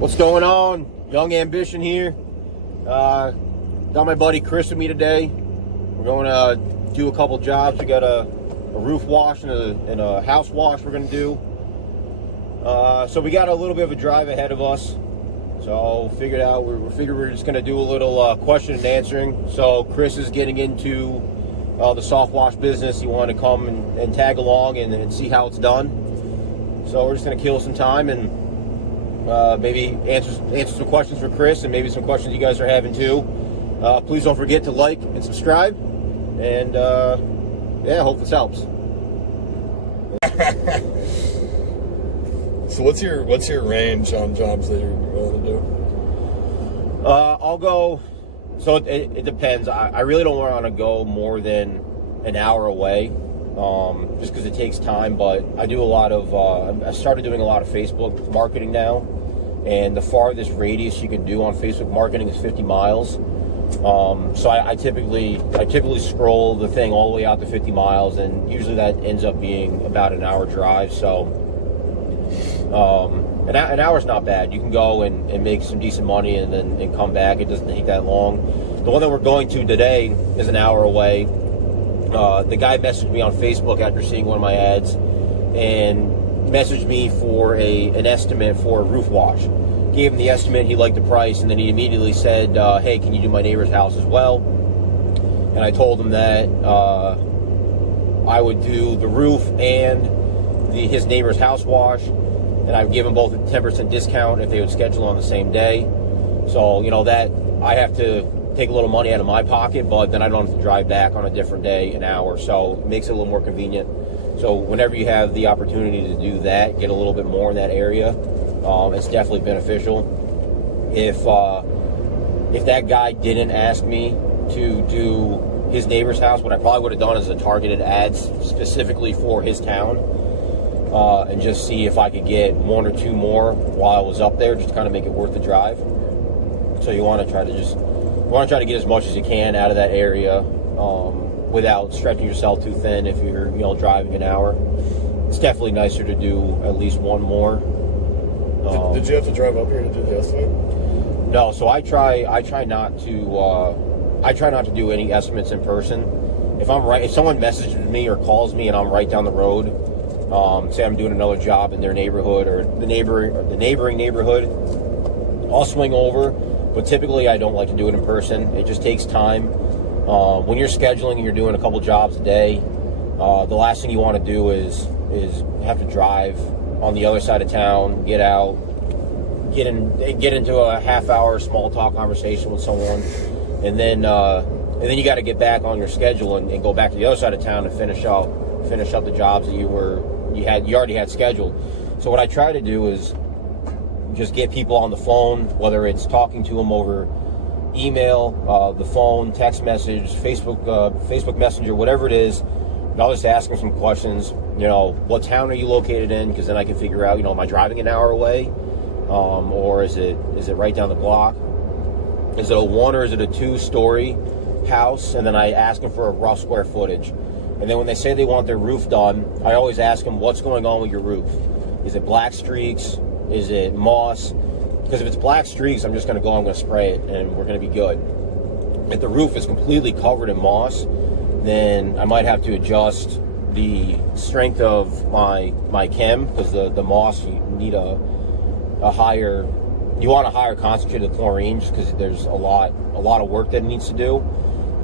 What's going on? Young Ambition here. Got my buddy Chris with me today. We're going to do a couple jobs. We got a roof wash and a house wash we're going to do. So we got a little bit of a drive ahead of us. So we figured we're just going to do a little question and answering. So Chris is getting into the soft wash business. He wanted to come and tag along and see how it's done. So we're just going to kill some time and maybe answer some questions for Chris and maybe some questions you guys are having too. Please don't forget to like and subscribe. And yeah, hope this helps. So what's your range on jobs that you're willing to do? I'll go. So it depends. I really don't want to go more than an hour away, just because it takes time. But I do a lot of. I started doing a lot of Facebook marketing now, and the farthest radius you can do on Facebook marketing is 50 miles. So I typically scroll the thing all the way out to 50 miles, and usually that ends up being about an hour drive. So an hour's not bad. You can go and make some decent money and come back. It doesn't take that long. The one that we're going to today is an hour away. The guy messaged me on Facebook after seeing one of my ads and messaged me for an estimate for a roof wash. Gave him the estimate, he liked the price, and then he immediately said, hey, can you do my neighbor's house as well? And I told him that I would do the roof and his neighbor's house wash, and I would give them both a 10% discount if they would schedule on the same day. So, that I have to take a little money out of my pocket, but then I don't have to drive back on a different day, an hour. So it makes it a little more convenient. So whenever you have the opportunity to do that, get a little bit more in that area, it's definitely beneficial. If that guy didn't ask me to do his neighbor's house, what I probably would have done is a targeted ads specifically for his town, and just see if I could get one or two more while I was up there, just to kind of make it worth the drive. So you want to try to get as much as you can out of that area, without stretching yourself too thin. If you're driving an hour, it's definitely nicer to do at least one more. Did you have to drive up here to do the estimate? No, so I try not to do any estimates in person. If someone messages me or calls me and I'm right down the road, say I'm doing another job in their neighborhood or the neighboring neighborhood, I'll swing over. But typically I don't like to do it in person. It just takes time. When you're scheduling and you're doing a couple jobs a day, the last thing you want to do is have to drive on the other side of town, get out, get into a half-hour small talk conversation with someone, and then you got to get back on your schedule and go back to the other side of town and finish up the jobs that you already had scheduled. So what I try to do is just get people on the phone, whether it's talking to them over email, the phone, text message, Facebook Messenger, whatever it is. And I'll just ask them some questions. What town are you located in? Because then I can figure out, am I driving an hour away? Or is it right down the block? Is it a 1 or is it a 2-story house? And then I ask them for a rough square footage. And then when they say they want their roof done, I always ask them, what's going on with your roof? Is it black streaks? Is it moss? Because if it's black streaks, I'm going to spray it and we're going to be good. If the roof is completely covered in moss, then I might have to adjust the strength of my chem, because the moss, you need a higher concentrate of chlorine, just because there's a lot of work that it needs to do.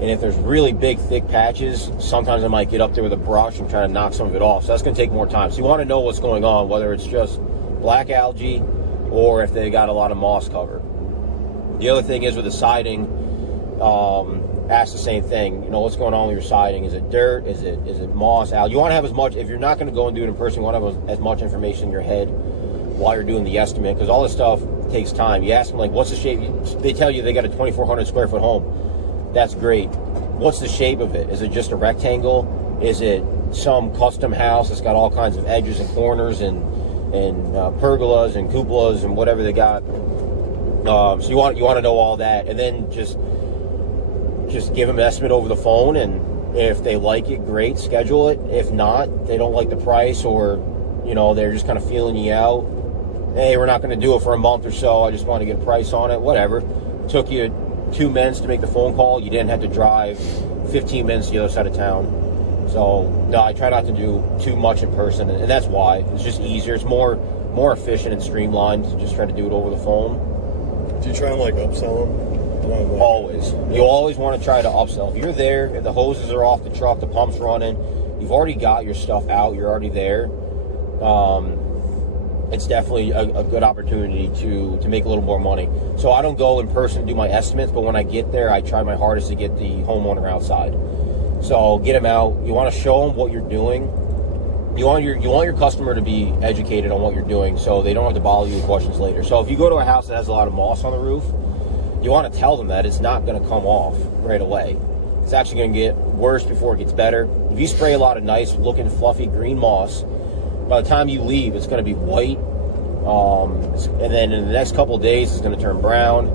And if there's really big, thick patches, sometimes I might get up there with a brush and try to knock some of it off. So that's going to take more time. So you want to know what's going on, whether it's just black algae or if they got a lot of moss cover. The other thing is with the siding, ask the same thing. What's going on with your siding? Is it dirt? Is it moss, algae? You want to have as much, if you're not going to go and do it in person, you want to have as much information in your head while you're doing the estimate, because all this stuff takes time. You ask them, what's the shape? They tell you they got a 2,400 square foot home. That's great. What's the shape of it? Is it just a rectangle? Is it some custom house that's got all kinds of edges and corners and pergolas and cupolas and whatever they got? So you want to know all that, and then just give them an estimate over the phone, and if they like it, great, schedule it. If not, they don't like the price, or they're just kind of feeling you out, hey, we're not going to do it for a month or so. I just want to get a price on it. Whatever. Took you 2 minutes to make the phone call. You didn't have to drive 15 minutes to the other side of town. So, no, I try not to do too much in person, and that's why. It's just easier. It's more efficient and streamlined to just try to do it over the phone. Do you try and, like, upsell them? Always. You always want to try to upsell. If you're there, if the hoses are off the truck, the pump's running, you've already got your stuff out, you're already there, it's definitely a good opportunity to make a little more money. So I don't go in person to do my estimates, but when I get there, I try my hardest to get the homeowner outside. So get them out. You want to show them what you're doing. You want your customer to be educated on what you're doing, so they don't have to bother you with questions later. So if you go to a house that has a lot of moss on the roof, you want to tell them that it's not going to come off right away. It's actually going to get worse before it gets better. If you spray a lot of nice looking fluffy green moss, by the time you leave, it's going to be white. And then in the next couple of days, it's going to turn brown.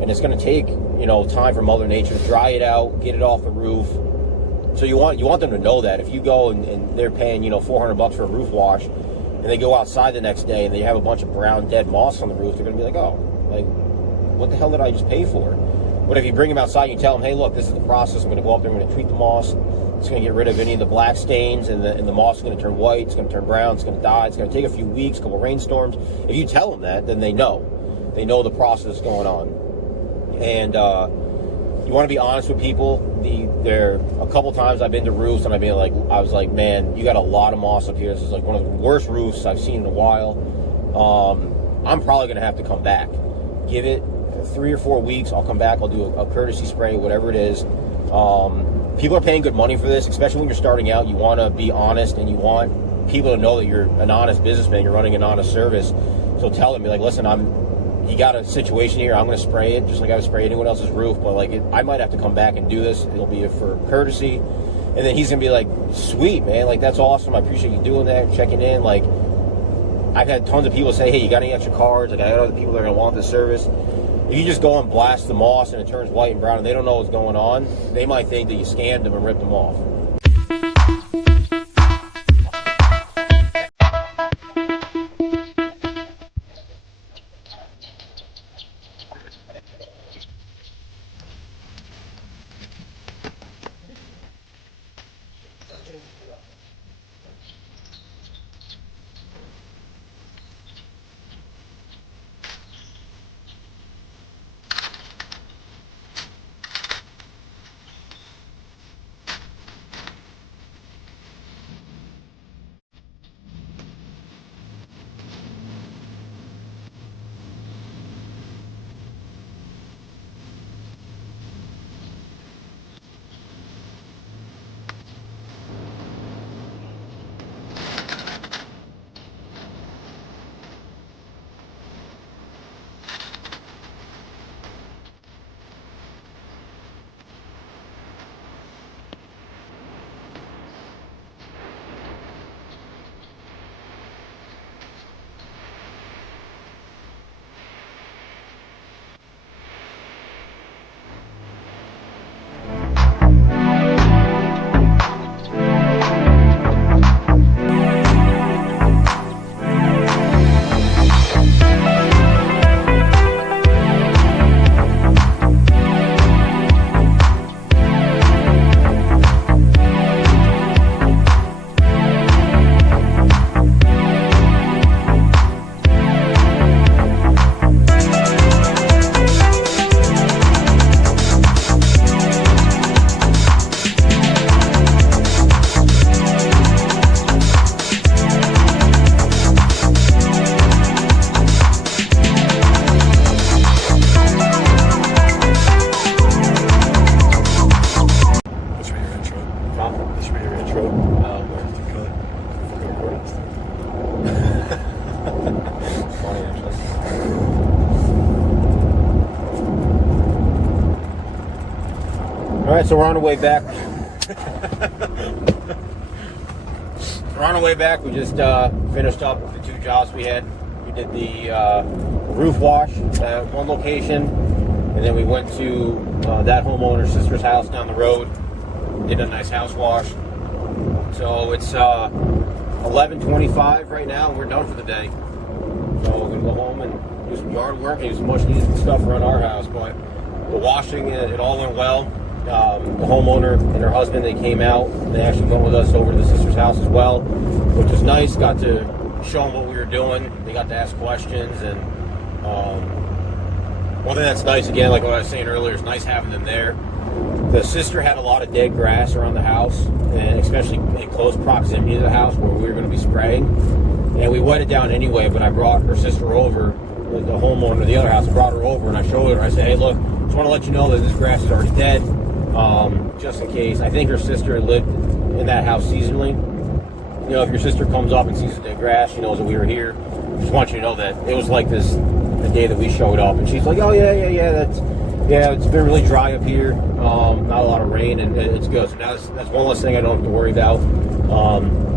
And it's going to take, time for Mother Nature to dry it out, get it off the roof. So you want them to know that. If you go and they're paying, $400 for a roof wash, and they go outside the next day and they have a bunch of brown dead moss on the roof, they're going to be like, oh, like, what the hell did I just pay for? But if you bring them outside and you tell them, hey, look, this is the process. I'm going to go up there, I'm going to treat the moss. It's going to get rid of any of the black stains, and the moss is going to turn white. It's going to turn brown. It's going to die. It's going to take a few weeks, a couple of rainstorms. If you tell them that, then they know. They know the process going on. And you want to be honest with people. There a couple times I've been to roofs, and I was like, man, you got a lot of moss up here. This is like one of the worst roofs I've seen in a while. I'm probably going to have to come back. Give it 3 or 4 weeks. I'll come back. I'll do a courtesy spray, whatever it is. People are paying good money for this, especially when you're starting out. You want to be honest, and you want people to know that you're an honest businessman. You're running an honest service. So tell them, be like, listen, you got a situation here. I'm going to spray it just like I would spray anyone else's roof, but I might have to come back and do this. It'll be for courtesy. And then he's going to be like, sweet, man. Like, that's awesome. I appreciate you doing that, checking in. Like, I've had tons of people say, hey, you got any extra cards? Like, I got other people that are going to want this service. If you just go and blast the moss and it turns white and brown and they don't know what's going on, they might think that you scammed them and ripped them off. All right, so we're on the way back. We just finished up the 2 jobs we had. We did the roof wash at one location, and then we went to that homeowner's sister's house down the road. Did a nice house wash. So it's 11:25 right now, and we're done for the day. So we're gonna go home and do some yard work and do some much needed stuff around our house. But the washing, it all went well. The homeowner and her husband, they came out. They actually went with us over to the sister's house as well, which was nice. Got to show them what we were doing. They got to ask questions, and one thing that's nice, again, like what I was saying earlier, is nice having them there. The sister had a lot of dead grass around the house, and especially in close proximity to the house where we were going to be spraying. And we wet it down anyway, but I brought her sister over, the homeowner of the other house, I brought her over and I showed her. I said, hey, look, just want to let you know that this grass is already dead, just in case. I think her sister lived in that house seasonally. You know, if your sister comes up and sees the dead grass, she knows that we were here. Just want you to know that it was like this the day that we showed up. And she's like, oh, yeah, it's been really dry up here. Not a lot of rain, and it's good. So now that's one less thing I don't have to worry about.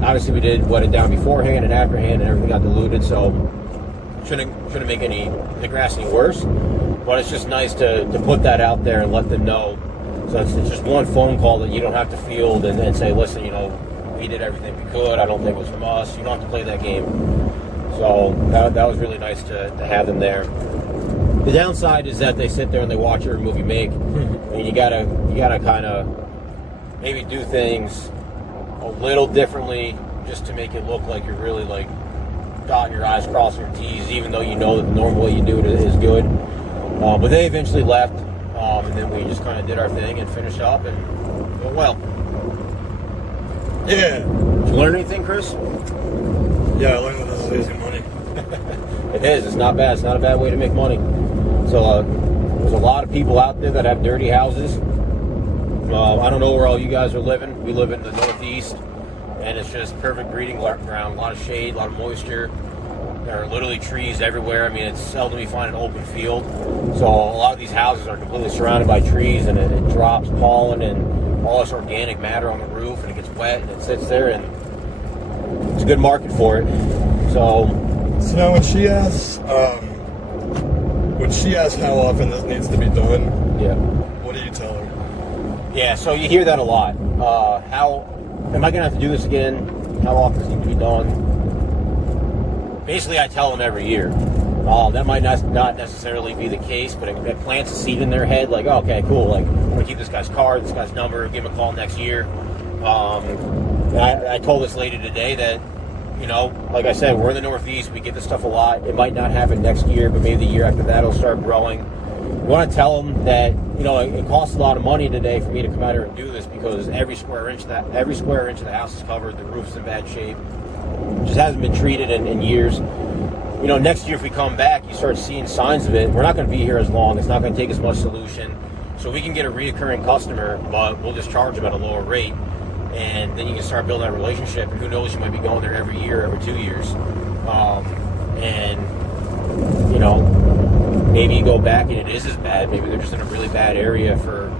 Obviously, we did wet it down beforehand and afterhand, and everything got diluted, so shouldn't make the grass any worse. But it's just nice to put that out there and let them know. So it's just one phone call that you don't have to field and say, listen, you know, we did everything we could. I don't think it was from us. You don't have to play that game. So that was really nice to have them there. The downside is that they sit there and they watch every movie make, and you gotta kind of maybe do things a little differently just to make it look like you're really like dotting your I's, crossing your T's, even though you know that the normal way you do it is good. But they eventually left, and then we just kind of did our thing and finished up, and it went well. Yeah. Did you learn anything, Chris? Yeah, I learned that this is easy money. It is. It's not bad. It's not a bad way to make money. So there's a lot of people out there that have dirty houses. I don't know where all you guys are living. We live in the Northeast, and it's just perfect breeding ground. A lot of shade, a lot of moisture. There are literally trees everywhere. I mean, it's seldom you find an open field. So a lot of these houses are completely surrounded by trees, and it drops pollen and all this organic matter on the roof, and it gets wet, and it sits there, and it's a good market for it. So now when she asks how often this needs to be done, yeah, what do you tell her? Yeah, so you hear that a lot. How am I going to have to do this again? How often does it need to be done? Basically, I tell them every year. That might not necessarily be the case, but it plants a seed in their head, like, oh, okay, cool, like, I'm going to keep this guy's card, this guy's number, give him a call next year. I told this lady today that, you know, like I said, we're in the Northeast, we get this stuff a lot. It might not happen next year, but maybe the year after that it'll start growing. You want to tell them that, you know, it costs a lot of money today for me to come out here and do this, because every square inch of the house is covered, the roof's in bad shape, just hasn't been treated in years. You know, next year if we come back, you start seeing signs of it. We're not going to be here as long. It's not going to take as much solution. So we can get a reoccurring customer, but we'll just charge them at a lower rate. And then you can start building that relationship. And who knows, you might be going there every year, every 2 years. And, you know, maybe you go back and it is as bad. Maybe they're just in a really bad area for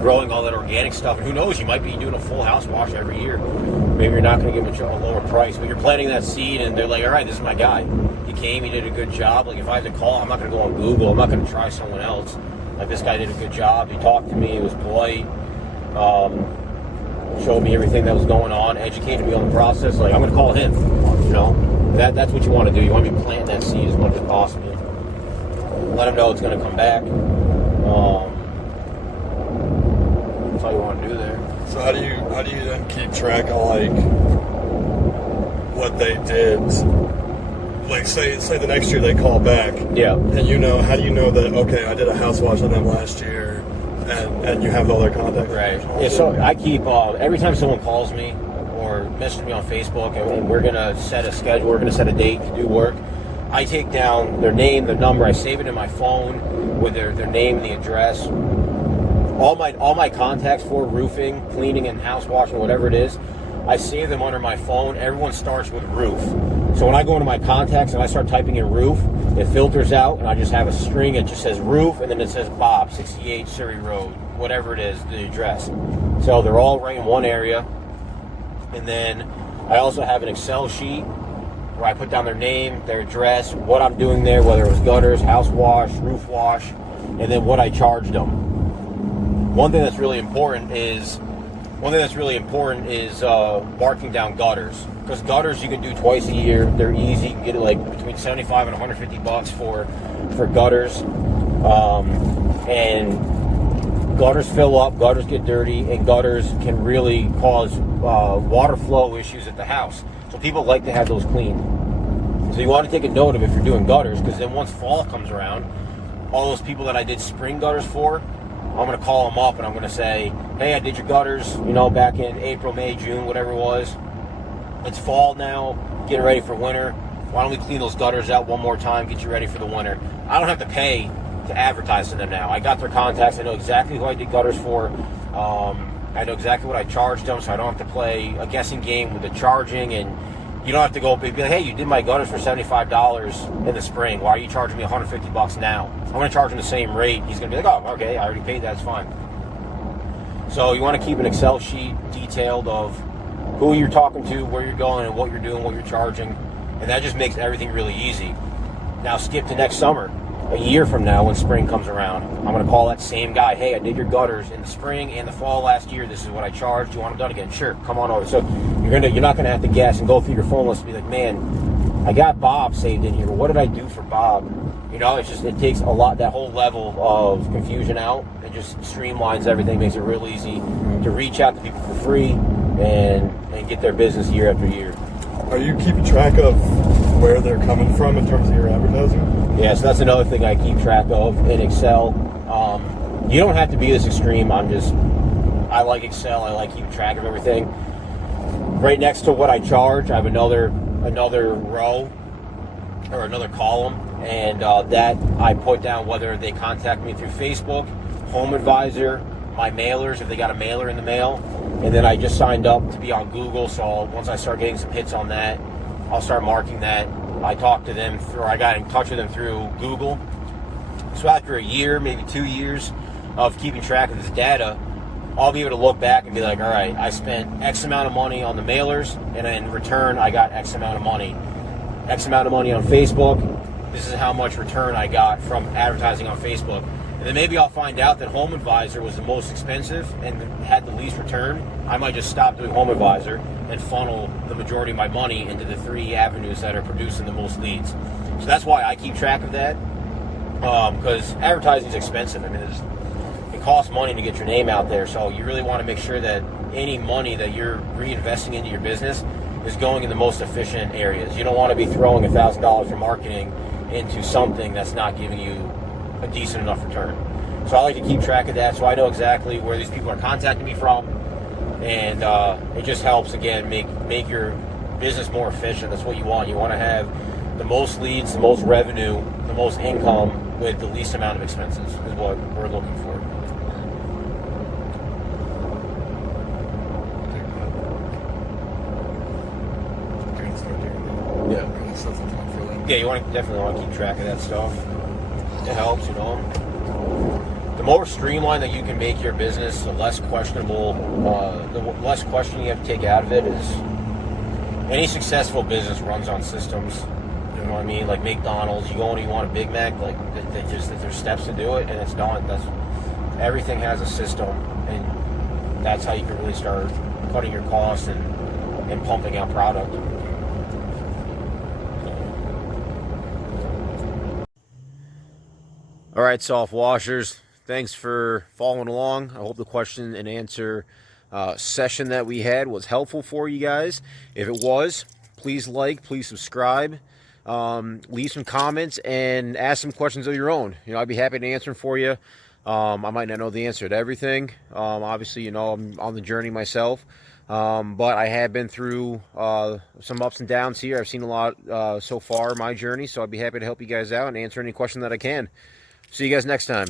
growing all that organic stuff. And who knows, you might be doing a full house wash every year. Maybe you're not going to give them a lower price, but you're planting that seed and they're like, all right, this is my guy. He came, he did a good job. Like, if I have to call, I'm not going to go on Google. I'm not going to try someone else. Like, this guy did a good job. He talked to me. He was polite. Showed me everything that was going on, educated me on the process. Like, I'm going to call him. You know, that's what you want to do. You want to be planting that seed as much as possible. Let him know it's going to come back. That's all you want to do there. So how do you then keep track of like what they did? Like say the next year they call back. Yeah. And how do you know that, okay, I did a house wash on them last year, and you have all their contact? Right. Yeah. So I keep every time someone calls me or messages me on Facebook, and we're gonna set a schedule, we're gonna set a date to do work. I take down their name, their number. I save it in my phone with their name and the address. All my contacts for roofing, cleaning, and house washing, whatever it is, I save them under my phone. Everyone starts with roof. So when I go into my contacts and I start typing in roof, it filters out, and I just have a string. It just says roof, and then it says Bob, 68 Surrey Road, whatever it is, the address. So they're all right in one area. And then I also have an Excel sheet where I put down their name, their address, what I'm doing there, whether it was gutters, house wash, roof wash, and then what I charged them. One thing that's really important is one thing that's really important is marking down gutters. Because gutters you can do twice a year. They're easy. You can get it like between 75 and 150 bucks for gutters. And gutters fill up, gutters get dirty, and gutters can really cause water flow issues at the house. So people like to have those clean. So you want to take a note of if you're doing gutters, because then once fall comes around, all those people that I did spring gutters for, I'm going to call them up and I'm going to say, hey, I did your gutters, back in April, May, June, whatever it was. It's fall now, getting ready for winter. Why don't we clean those gutters out one more time, get you ready for the winter? I don't have to pay to advertise to them now. I got their contacts. I know exactly who I did gutters for. I know exactly what I charged them, so I don't have to play a guessing game with the charging, and you don't have to go be like, hey, you did my gutters for $75 in the spring. Why are you charging me $150 now? I'm going to charge him the same rate. He's going to be like, oh, okay, I already paid that. It's fine. So you want to keep an Excel sheet detailed of who you're talking to, where you're going, and what you're doing, what you're charging. And that just makes everything really easy. Now skip to next summer. A year from now, when spring comes around, I'm going to call that same guy. Hey, I did your gutters in the spring and the fall last year. This is what I charged. You want them done again? Sure, come on over. So you're not going to have to guess and go through your phone list and be like, man, I got Bob saved in here. What did I do for Bob? It takes a lot, that whole level of confusion out. It just streamlines everything, makes it real easy to reach out to people for free and get their business year after year. Are you keeping track of where they're coming from in terms of your advertising? Yeah, so that's another thing I keep track of in Excel. You don't have to be this extreme. I like Excel. I like keeping track of everything. Right next to what I charge, I have another row or another column, and that I put down whether they contact me through Facebook, Home Advisor, my mailers, if they got a mailer in the mail, and then I just signed up to be on Google, so once I start getting some hits on that, I'll start marking that. I talked to them I got in touch with them through Google. So after a year, maybe 2 years of keeping track of this data, I'll be able to look back and be like, all right, I spent X amount of money on the mailers, and in return, I got X amount of money. X amount of money on Facebook. This is how much return I got from advertising on Facebook. And then maybe I'll find out that Home Advisor was the most expensive and had the least return. I might just stop doing Home Advisor and funnel the majority of my money into the 3 avenues that are producing the most leads. So that's why I keep track of that, because advertising is expensive. I mean, it costs money to get your name out there, so you really want to make sure that any money that you're reinvesting into your business is going in the most efficient areas. You don't want to be throwing $1,000 for marketing into something that's not giving you a decent enough return. So I like to keep track of that, so I know exactly where these people are contacting me from, and it just helps, again, make your business more efficient. That's what you want. You want to have the most leads, the most revenue, the most income with the least amount of expenses is what we're looking for. Yeah, you definitely want to keep track of that stuff. It helps, The more streamlined that you can make your business, the less questionable, the less question you have to take out of it is. Any successful business runs on systems. You know what I mean? Like McDonald's, you go and you want a Big Mac, like there's steps to do it, and it's done. Everything has a system, and that's how you can really start cutting your costs and pumping out product. All right, soft washers, thanks for following along. I hope the question and answer session that we had was helpful for you guys. If it was, please please subscribe, leave some comments, and ask some questions of your own. I'd be happy to answer them for you. I might not know the answer to everything. Obviously, I'm on the journey myself, but I have been through some ups and downs here. I've seen a lot so far in my journey, so I'd be happy to help you guys out and answer any question that I can. See you guys next time.